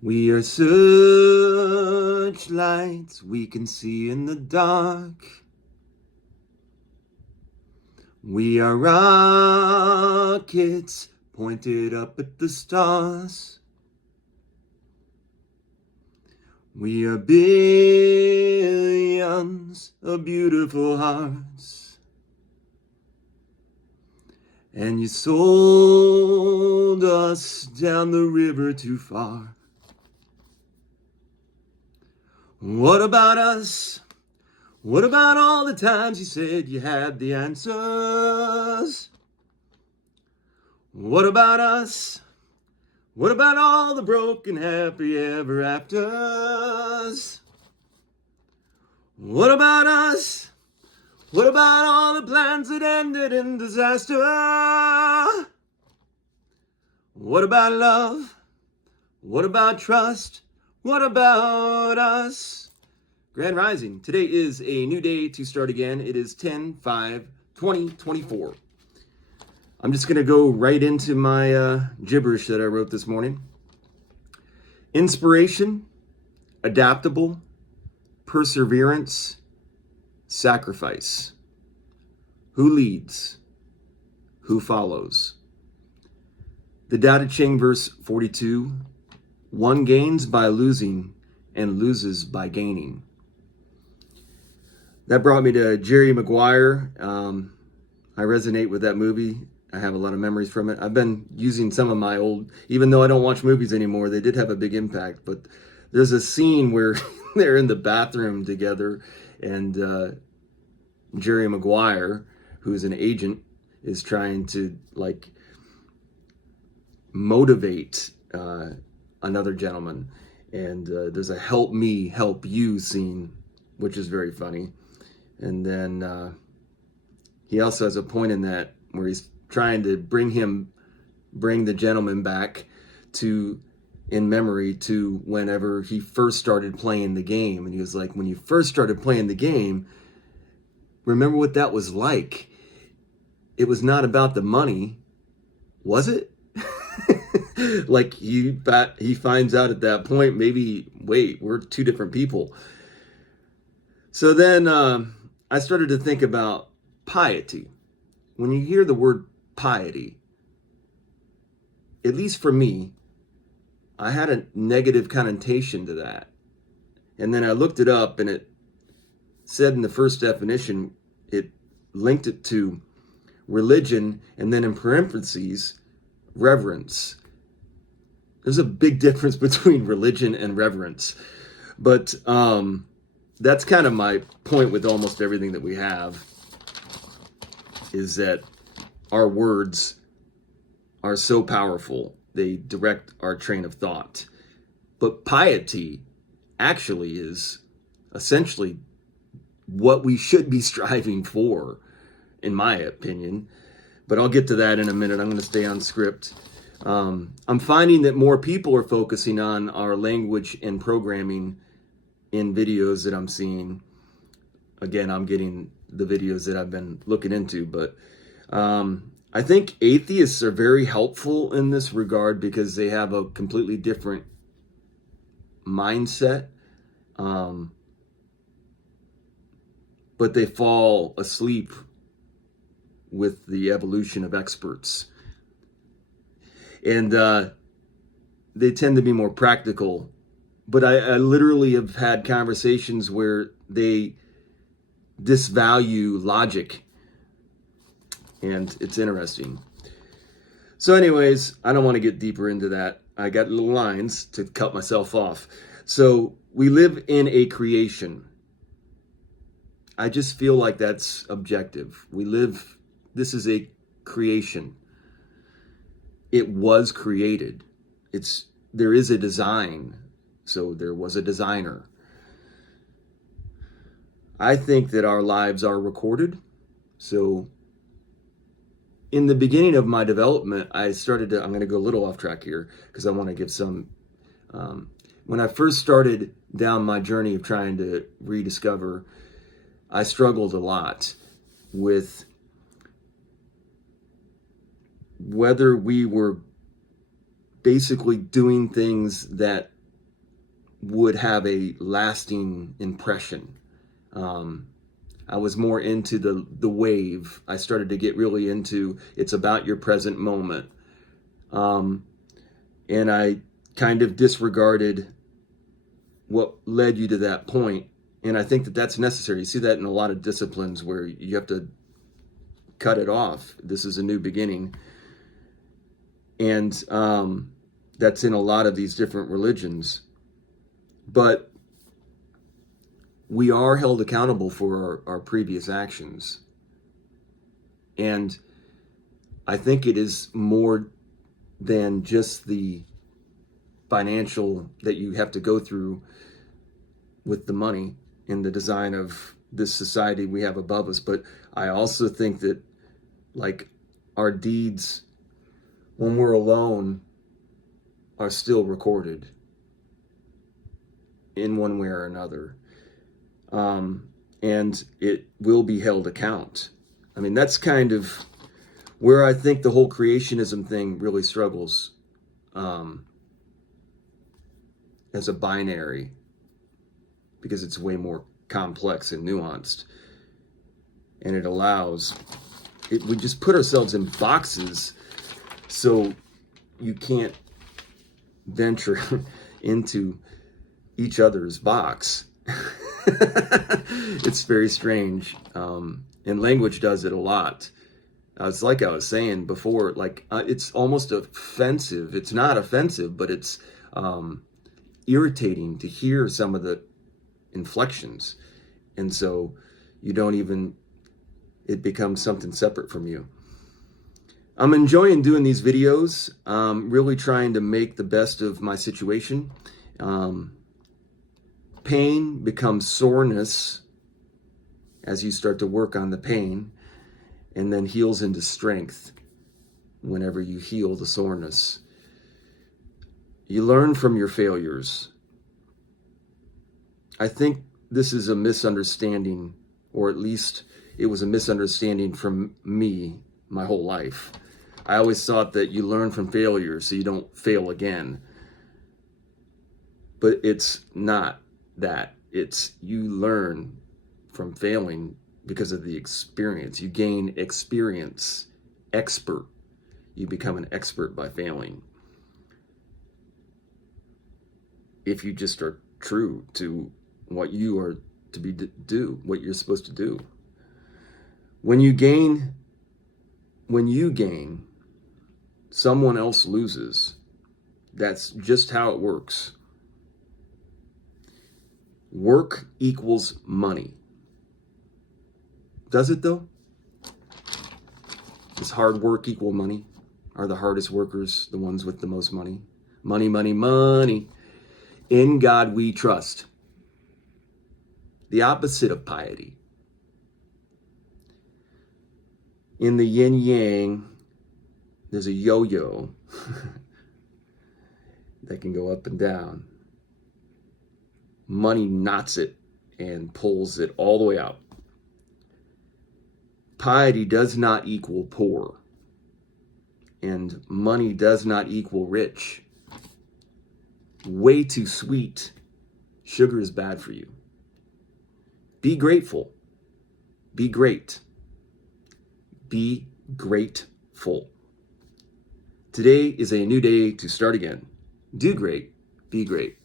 We are searchlights we can see in the dark. We are rockets pointed up at the stars. We are billions of beautiful hearts. And you sold us down the river too far. What about us? What about all the times you said you had the answers? What about us? What about all the broken happy ever afters? What about us? What about all the plans that ended in disaster? What about love? What about trust? What about us? Grand Rising. Today is a new day to start again. It is 10/5/2024. I'm just going to go right into my gibberish that I wrote this morning. Inspiration, adaptable, perseverance, sacrifice. Who leads? Who follows? The Tao Te Ching verse 42, one gains by losing and loses by gaining. That brought me to Jerry Maguire. I resonate with that movie. I have a lot of memories from it. I've been using some of my old, even though I don't watch movies anymore, they did have a big impact. But there's a scene where they're in the bathroom together, and Jerry Maguire, who's an agent, is trying to motivate another gentleman. And there's a help me, help you scene, which is very funny. And then he also has a point in that where he's trying to bring the gentleman back in memory to whenever he first started playing the game. And he was like, when you first started playing the game, remember what that was like? It was not about the money, was it? Like he finds out at that point, maybe, wait, we're two different people. So then I started to think about piety. When you hear the word piety, at least for me, I had a negative connotation to that. And then I looked it up, and it said in the first definition, it linked it to religion, and then in parentheses, reverence. There's a big difference between religion and reverence. But that's kind of my point with almost everything that we have, is that our words are so powerful. They direct our train of thought. But piety actually is essentially what we should be striving for, in my opinion. But I'll get to that in a minute. I'm going to stay on script. I'm finding that more people are focusing on our language and programming in videos that I'm seeing. Again, I'm getting the videos that I've been looking into, but I think atheists are very helpful in this regard because they have a completely different mindset, but they fall asleep with the evolution of experts. And they tend to be more practical. But I literally have had conversations where they disvalue logic. And it's interesting. So anyways, I don't want to get deeper into that. I got little lines to cut myself off. So we live in a creation. I just feel like that's objective. This is a creation. It was created. There is a design. So there was a designer. I think that our lives are recorded. So in the beginning of my development, I'm going to go a little off track here because I want to give some, when I first started down my journey of trying to rediscover, I struggled a lot with whether we were basically doing things that would have a lasting impression. I was more into the wave. I started to get really into it's about your present moment. And I kind of disregarded what led you to that point. And I think that that's necessary. You see that in a lot of disciplines where you have to cut it off. This is a new beginning. And that's in a lot of these different religions. But we are held accountable for our previous actions. And I think it is more than just the financial that you have to go through with the money in the design of this society we have above us. But I also think that, like, our deeds when we're alone are still recorded in one way or another. And it will be held account. I mean, that's kind of where I think the whole creationism thing really struggles as a binary, because it's way more complex and nuanced. And it allows, we just put ourselves in boxes so you can't venture into each other's box. It's very strange. And language does it a lot. It's like I was saying before, like it's almost offensive. It's not offensive, but it's irritating to hear some of the inflections. And so you don't even, it becomes something separate from you. I'm enjoying doing these videos. Really trying to make the best of my situation. Pain becomes soreness as you start to work on the pain, and then heals into strength whenever you heal the soreness. You learn from your failures. I think this is a misunderstanding, or at least it was a misunderstanding from me my whole life. I always thought that you learn from failure so you don't fail again. But it's not that. It's you learn from failing because of the experience. You gain experience, expert. You become an expert by failing. If you just are true to what you are to be do, what you're supposed to do. When you gain, someone else loses. That's just how it works. Work equals money. Does it though? Does hard work equal money? Are the hardest workers the ones with the most money? Money, money, money. In God we trust. The opposite of piety. In the yin yang, there's a yo-yo that can go up and down. Money knots it and pulls it all the way out. Piety does not equal poor, and money does not equal rich. Way too sweet. Sugar is bad for you. Be grateful. Be great. Be grateful. Today is a new day to start again. Do great. Be great.